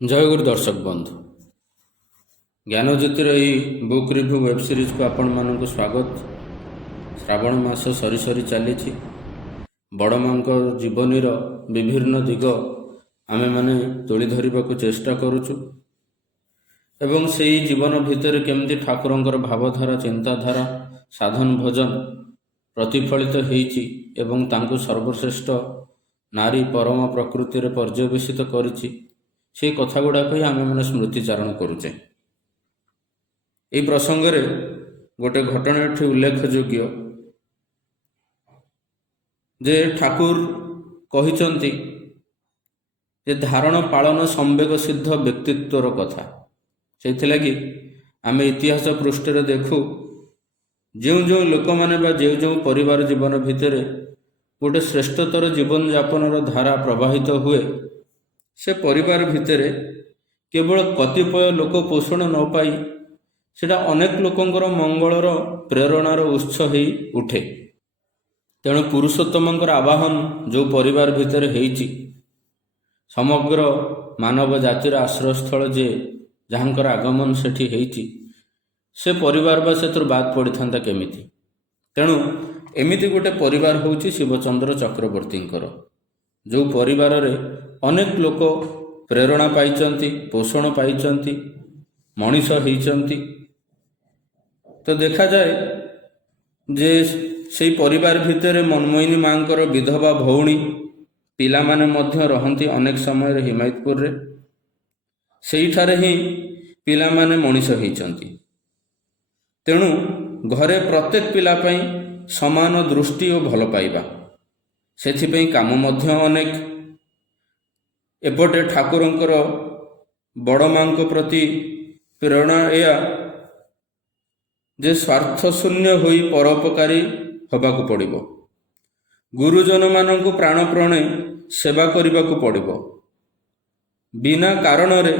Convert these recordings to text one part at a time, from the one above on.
जयगुरु दर्शक बंधु ज्ञानज्योतिर यही बुक रिव्यू वेब सीरीज को आपण मानक स्वागत। श्रावण मास सरी सरी चली बड़ माँ जीवनीर विभिन्न दिग आमे माने तोली धरने को चेष्टा करुचु एवं से जीवन भितर केमती ठाकुरंकर भावधारा चिंताधारा साधन भजन प्रतिफलित होइछि एवं तांको सर्वश्रेष्ठ नारी परम प्रकृति रे पर्यवेसित करिछि से कथा गुड़ाक ही आम मैंने स्मृतिचारण करुचे। ये प्रसंग रे गोटे घटना उल्लेख योग्य जे ठाकुर कहिचंती जे धारण पालन संवेग सिद्ध व्यक्तित्वर कथा से लगी आम इतिहास पृष्ठ देखू जो जो लोक मैंने जो जो परिवार जीवन भितर गोटे श्रेष्ठतर जीवन यापन धारा प्रवाहित हुए से परिवार भितर केवल कतिपय लोक पोषण न पाई सेटा अनेक लोकंकर मंगलर प्रेरणार उत्स हो उठे। तेणु पुरुषोत्तमंकर आवाहन जो परिवार भितर होइछि समग्र मानव जातिर आश्रयस्थल जे जहाँकर आगमन सेठी होइछि से परिवार बा से बाद पड़ी था केमिति। तेणु एमिति गोटे परिवार होउछि शिवचंद्र चक्रवर्तींकर जो परिवार रे अनेक लोक प्रेरणा पाइचंती पोषण पाइचंती मनीष होइचंती। तो देखा जाए जे से परिवार भितर मनमोहिनी मांकर विधवा भौणी पिला माने मध्य रहंती अनेक समय हिमायतपुर रे सेठारे ही पिला माने मनीष होइचंती। तेणु घरे प्रत्येक पिला पई समान दृष्टि और भल पाइबा सेथिपई काम मध्य अनेक एपटे ठाकुरंकर बड़ माँ प्रति प्रेरणा या जे स्वार्थ शून्य होई परोपकारी हबाकू पड़िबो गुरुजन मानंकु प्राणप्रणे सेवा करिबाकू पड़िबो बिना कारण रे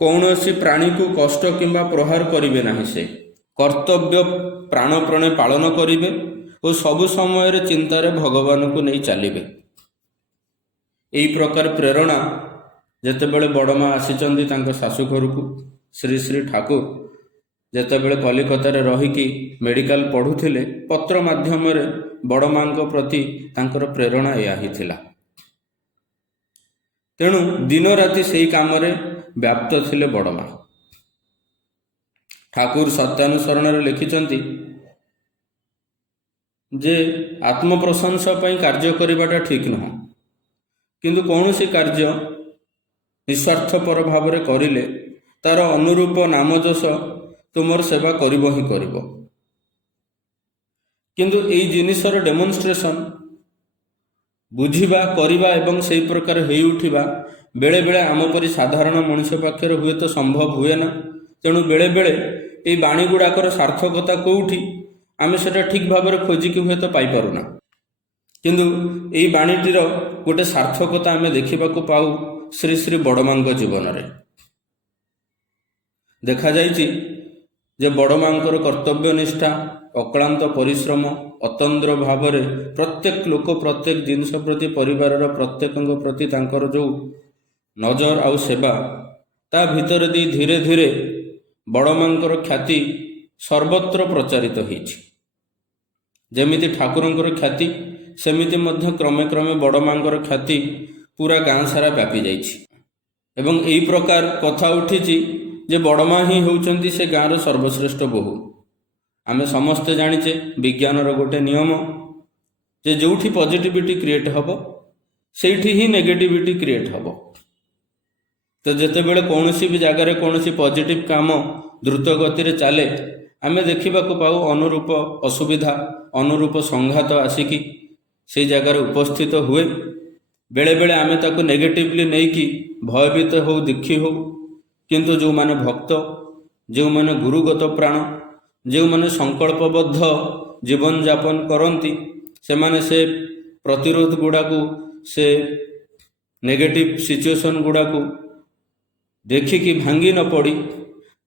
कौनसी प्राणी को कष्ट किंबा प्रहार करिवे नाही से कर्तव्य प्राणप्रणे पालन करिवे और सबु समय चिंतार भगवान को नहीं चलिए। यही प्रकार प्रेरणा जेतेबेले बड़ माँ आसीचंदी तांको शाशुघर को श्री श्री ठाकुर जेतेबेले कलिकता रे रहिकी मेडिकल पढ़ुथिले पत्र माध्यम रे बड़ माँ प्रति तांकर प्रेरणा या ही थिला। तेणु दिन राति सेही काम रे व्याप्त थिले बड़ माँ। ठाकुर सत्यानुसरण रे लिखिचंती जे आत्मप्रशंसा पई कार्य करिबाटा ठीक नह किंतु कौन सी कार्य निस्वार्थपर भाव में करिले तार अनुरूप नामजश तुमर सेवा करिबो ही करिबो किंतु एई जिनिसर डेमोन्स्ट्रेशन बुझिबा करिबा एवं सेई प्रकार हेई उठिबा बेले बेले आम परि साधारण मनुष्य पाखरे हुए तो संभव हुए ना। तेणु बेले बेले एई बाणी गुड़ाकर सार्थकता कोउठी आम से ठीक भाव में खोजिकी हुए तो पाइपरुना किंतु यही बाणीटीर गोटे सार्थकता आम देखा पाऊ श्री श्री बड़ माँ जीवन रे देखा जाइछि जे बड़ माँ कर्तव्य निष्ठा अक्लांत परिश्रम अतंद्र भाव में प्रत्येक लोक प्रत्येक जिनस प्रति परिवार प्रत्येक प्रति तांकर जो नजर आउ सेवा ता भितर दी धीरे धीरे बड़ माँ ख्याति सर्वत्र प्रचारित होइछि। जेमिति ठाकुरंकर ख्याति सेमिति मध्य क्रमे क्रमे बड़ माँ ख्याति पूरा गाँ सारा व्यापी जाइछि एवं यही प्रकार कथा उठिछि जे बड़ माँ ही होउचंती से गाँर सर्वश्रेष्ठ बोहू। आमे समस्ते जानिचे विज्ञानर गोटे नियम जे जोठी पॉजिटिविटी क्रिएट हबो सेठी ही नेगेटिविटी क्रिएट हबो। तो जेतेबेले कौनसी भी जगार कौनसी पॉजिटिव काम द्रुत गति रे चले आमे देखा पाऊ अनुरूप असुविधा अनुरूप संघात आसिकी से जगार उपस्थित हुए। बेले बेले आमे ताको नेगेटिवली नहीं कि भयभीत हो दुखी हो किंतु जो माने भक्त जो माने गुरुगत प्राण जो माने संकल्पबद्ध जीवन यापन करती से माने से प्रतिरोध गुड़ाकू से नेगेटिव सिचुएशन गुड़ाकू देखिकी भांगी न पड़ी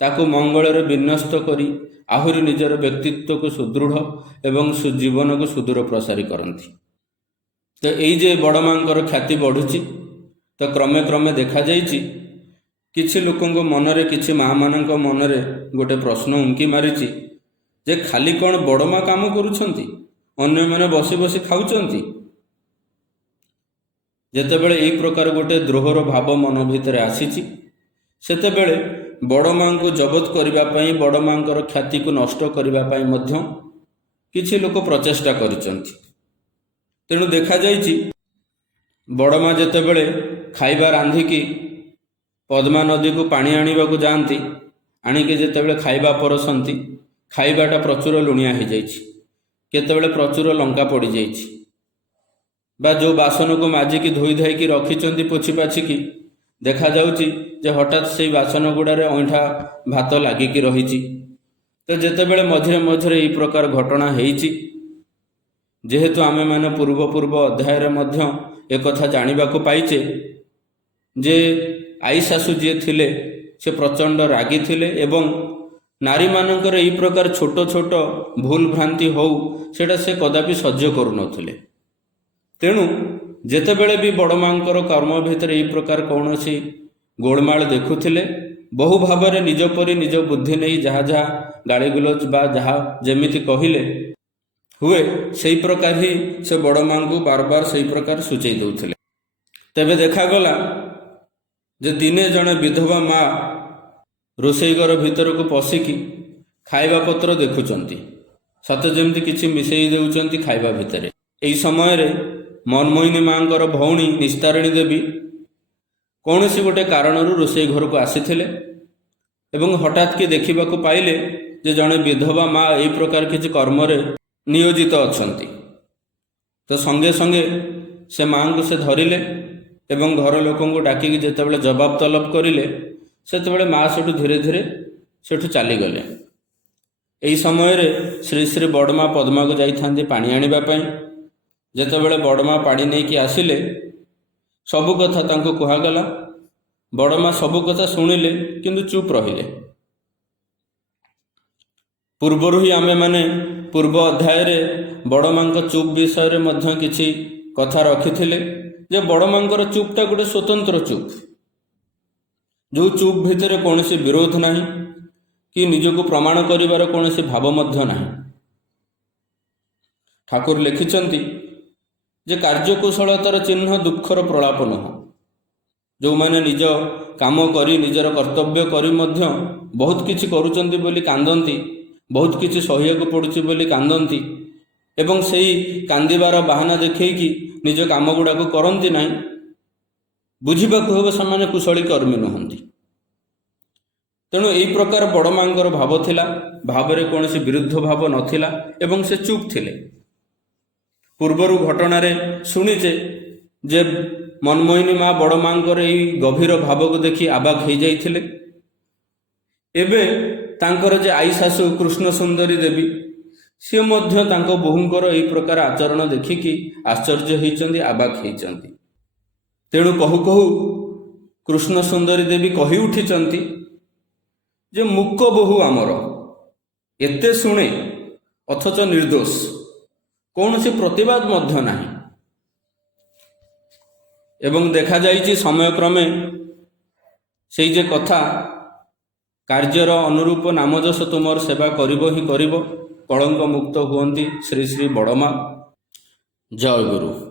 ताकू मंगल रे विन्यस्त करी आहुरी निजर व्यक्तित्व को सुदृढ़ एवं जीवन को सुदूर प्रसारी करती। तो यही जे बड़ माँ ख्याति बढ़ुची तो क्रमे क्रमे देखा जाइछि କିଛି ଲୋକଙ୍କ ମନରେ, କିଛି ମା ମାନଙ୍କ ମନରେ ଗୋଟେ ପ୍ରଶ୍ନ ଉଙ୍କି ମାରିଛି ଯେ ଖାଲି କ'ଣ ବଡ଼ ମା କାମ କରୁଛନ୍ତି, ଅନ୍ୟମାନେ ବସି ବସି ଖାଉଛନ୍ତି? ଯେତେବେଳେ ଏହି ପ୍ରକାର ଗୋଟେ ଦ୍ରୋହର ଭାବ ମନ ଭିତରେ ଆସିଛି, ସେତେବେଳେ ବଡ଼ ମାଙ୍କୁ ଜବତ କରିବା ପାଇଁ, ବଡ଼ ମାଙ୍କର ଖ୍ୟାତିକୁ ନଷ୍ଟ କରିବା ପାଇଁ ମଧ୍ୟ କିଛି ଲୋକ ପ୍ରଚେଷ୍ଟା କରିଛନ୍ତି। ତେଣୁ ଦେଖାଯାଇଛି ବଡ଼ ମା ଯେତେବେଳେ ଖାଇବା ରାନ୍ଧିକି ପଦ୍ମା ନଦୀକୁ ପାଣି ଆଣିବାକୁ ଯାଆନ୍ତି, ଆଣିକି ଯେତେବେଳେ ଖାଇବା ପରସନ୍ତି, ଖାଇବାଟା ପ୍ରଚୁର ଲୁଣିଆ ହୋଇଯାଇଛି, କେତେବେଳେ ପ୍ରଚୁର ଲଙ୍କା ପଡ଼ିଯାଇଛି, ବା ଯେଉଁ ବାସନକୁ ମାଜିକି ଧୋଇ ଧାଇକି ରଖିଛନ୍ତି ପୋଛି ପାଛିକି, ଦେଖାଯାଉଛି ଯେ ହଠାତ୍ ସେଇ ବାସନ ଗୁଡ଼ାରେ ଅଇଁଠା ଭାତ ଲାଗିକି ରହିଛି। ତ ଯେତେବେଳେ ମଝିରେ ମଝିରେ ଏହି ପ୍ରକାର ଘଟଣା ହେଇଛି, ଯେହେତୁ ଆମେମାନେ ପୂର୍ବ ଅଧ୍ୟାୟରେ ମଧ୍ୟ ଏକଥା ଜାଣିବାକୁ ପାଇଛେ ଯେ ଆଈ ଶାଶୁ ଯିଏ ଥିଲେ ସେ ପ୍ରଚଣ୍ଡ ରାଗି ଥିଲେ ଏବଂ ନାରୀମାନଙ୍କର ଏହି ପ୍ରକାର ଛୋଟ ଛୋଟ ଭୁଲ ଭ୍ରାନ୍ତି ହଉ ସେଇଟା ସେ କଦାପି ସହ୍ୟ କରୁନଥିଲେ। ତେଣୁ ଯେତେବେଳେ ବି ବଡ଼ ମାଙ୍କର କର୍ମ ଭିତରେ ଏହି ପ୍ରକାର କୌଣସି ଗୋଳମାଳ ଦେଖୁଥିଲେ, ବହୁ ଭାବରେ ନିଜ ପରି ନିଜ ବୁଦ୍ଧି ନେଇ ଯାହା ଯାହା ଗାଳିଗୁଲଜ ବା ଯାହା ଯେମିତି କହିଲେ ହୁଏ ସେହି ପ୍ରକାର ହିଁ ସେ ବଡ଼ ମାଙ୍କୁ ବାରବାର ସେହି ପ୍ରକାର ସୂଚାଇ ଦେଉଥିଲେ। ତେବେ ଦେଖାଗଲା ଯେ ଦିନେ ଜଣେ ବିଧବା ମା ରୋଷେଇ ଘର ଭିତରକୁ ପଶିକି ଖାଇବା ପତ୍ର ଦେଖୁଛନ୍ତି, ସତେ ଯେମିତି କିଛି ମିଶେଇ ଦେଉଛନ୍ତି ଖାଇବା ଭିତରେ। ଏହି ସମୟରେ ମନମୋହିନୀ ମାଙ୍କର ଭଉଣୀ ନିସ୍ତାରିଣୀ ଦେବୀ କୌଣସି ଗୋଟେ କାରଣରୁ ରୋଷେଇ ଘରକୁ ଆସିଥିଲେ ଏବଂ ହଠାତ୍ କି ଦେଖିବାକୁ ପାଇଲେ ଯେ ଜଣେ ବିଧବା ମା ଏହି ପ୍ରକାର କିଛି କର୍ମରେ ନିୟୋଜିତ ଅଛନ୍ତି। ତ ସଙ୍ଗେ ସଙ୍ଗେ ସେ ମାଙ୍କୁ ସେ ଧରିଲେ ଏବଂ ଘର ଲୋକଙ୍କୁ ଡାକିକି ଯେତେବେଳେ ଜବାବ ତଲବ କରିଲେ, ସେତେବେଳେ ମା ସେଠୁ ଧୀରେ ଧୀରେ ସେଠୁ ଚାଲିଗଲେ। ଏହି ସମୟରେ ଶ୍ରୀ ଶ୍ରୀ ବଡ଼ମା ପଦ୍ମାକୁ ଯାଇଥାନ୍ତି ପାଣି ଆଣିବା ପାଇଁ। ଯେତେବେଳେ ବଡ଼ମା ପାଣି ନେଇକି ଆସିଲେ, ସବୁ କଥା ତାଙ୍କୁ କୁହାଗଲା। ବଡ଼ମା ସବୁ କଥା ଶୁଣିଲେ କିନ୍ତୁ ଚୁପ୍ ରହିଲେ। ପୂର୍ବରୁ ହିଁ ଆମେମାନେ ପୂର୍ବ ଅଧ୍ୟାୟରେ ବଡ଼ମାଙ୍କ ଚୁପ୍ ବିଷୟରେ ମଧ୍ୟ କିଛି କଥା ରଖିଥିଲେ ଯେ ବଡ଼ମାଙ୍କର ଚୁପ୍ଟା ଗୋଟେ ସ୍ୱତନ୍ତ୍ର ଚୁପ୍, ଯେଉଁ ଚୁପ୍ ଭିତରେ କୌଣସି ବିରୋଧ ନାହିଁ କି ନିଜକୁ ପ୍ରମାଣ କରିବାର କୌଣସି ଭାବ ମଧ୍ୟ ନାହିଁ। ଠାକୁର ଲେଖିଛନ୍ତି ଯେ କାର୍ଯ୍ୟକୁଶଳତାର ଚିହ୍ନ ଦୁଃଖର ପ୍ରଳାପ ନୁହଁ। ଯେଉଁମାନେ ନିଜ କାମ କରି ନିଜର କର୍ତ୍ତବ୍ୟ କରି ମଧ୍ୟ ବହୁତ କିଛି କରୁଛନ୍ତି ବୋଲି କାନ୍ଦନ୍ତି, ବହୁତ କିଛି ସହିବାକୁ ପଡ଼ୁଛି ବୋଲି କାନ୍ଦନ୍ତି ଏବଂ ସେଇ କାନ୍ଦିବାର ବାହାନା ଦେଖେଇକି ନିଜ କାମ ଗୁଡ଼ାକୁ କରନ୍ତି ନାହିଁ, ବୁଝିବାକୁ ହେବ ସେମାନେ କୁଶଳୀ କର୍ମୀ ନୁହନ୍ତି। ତେଣୁ ଏହି ପ୍ରକାର ବଡ଼ ମାଙ୍କର ଭାବ ଥିଲା, ଭାବରେ କୌଣସି ବିରୁଦ୍ଧ ଭାବ ନଥିଲା ଏବଂ ସେ ଚୁପ୍ ଥିଲେ। ପୂର୍ବରୁ ଘଟଣାରେ ଶୁଣିଛେ ଯେ ମନମୋହିନୀ ମା ବଡ଼ ମାଙ୍କର ଏହି ଗଭୀର ଭାବକୁ ଦେଖି ଆବାକ ହୋଇଯାଇଥିଲେ। ଏବେ ତାଙ୍କର ଯେ ଆଈ ଶାଶୁ କୃଷ୍ଣ ସୁନ୍ଦରୀ ଦେବୀ, ସିଏ ମଧ୍ୟ ତାଙ୍କ ବୋହୂଙ୍କର ଏହି ପ୍ରକାର ଆଚରଣ ଦେଖିକି ଆଶ୍ଚର୍ଯ୍ୟ ହୋଇଛନ୍ତି, ଆବାକ ହୋଇଛନ୍ତି। ତେଣୁ କହୁ କହୁ କୃଷ୍ଣ ସୁନ୍ଦରୀ ଦେବୀ କହି ଉଠିଛନ୍ତି ଯେ ମୂକ ବୋହୂ ଆମର, ଏତେ ଶୁଣେ ଅଥଚ ନିର୍ଦ୍ଦୋଷ, କୌଣସି ପ୍ରତିବାଦ ମଧ୍ୟ ନାହିଁ। ଏବଂ ଦେଖାଯାଇଛି ସମୟକ୍ରମେ ସେଇ ଯେ କଥା, କାର୍ଯ୍ୟର ଅନୁରୂପ ନାମଯଶ ତୁମର ସେବା କରିବ ହିଁ କରିବ, କଳଙ୍କ ମୁକ୍ତ ହୁଅନ୍ତି ଶ୍ରୀ ଶ୍ରୀ ବଡ଼ମା। ଜୟ ଗୁରୁ।